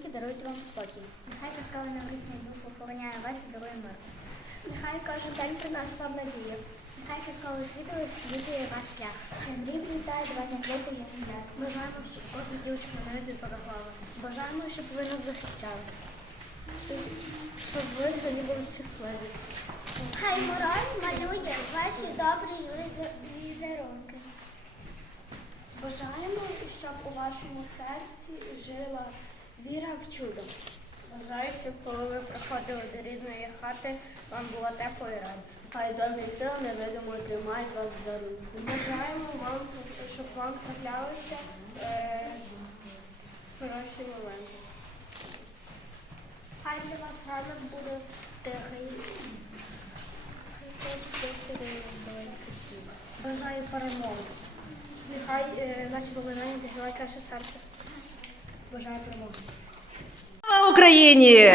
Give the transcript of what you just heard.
жінки дарують вам спокій. Нехай пускали наврісний дух охороняє вас і дарує мир. Нехай кожен день нас вам надію. Нехай казкове світло світує ваш шлях. Хай мрії прилітає до вас на плеці як Бажаємо, щоб кожна зілочка на небі порахувалася. Бажаємо, щоб ви нас захищали. Щоб ви завжди були щасливі. Хай мороз малює ваші добрі візерунки. Бажаємо, щоб у вашому серці жила віра в чудо. Бажаю, щоб коли ви приходили до рідної хати, вам було тепло і радісно. Хай добрі сили невидимо тримають вас за руку. Бажаємо вам, щоб вам траплялися е, хороші моменти. Хай для вас ранок буде тихий. Бажаю перемоги. Нехай е, наші побажання зігрівають ваше серце. Бажаю перемоги. Слава Україні!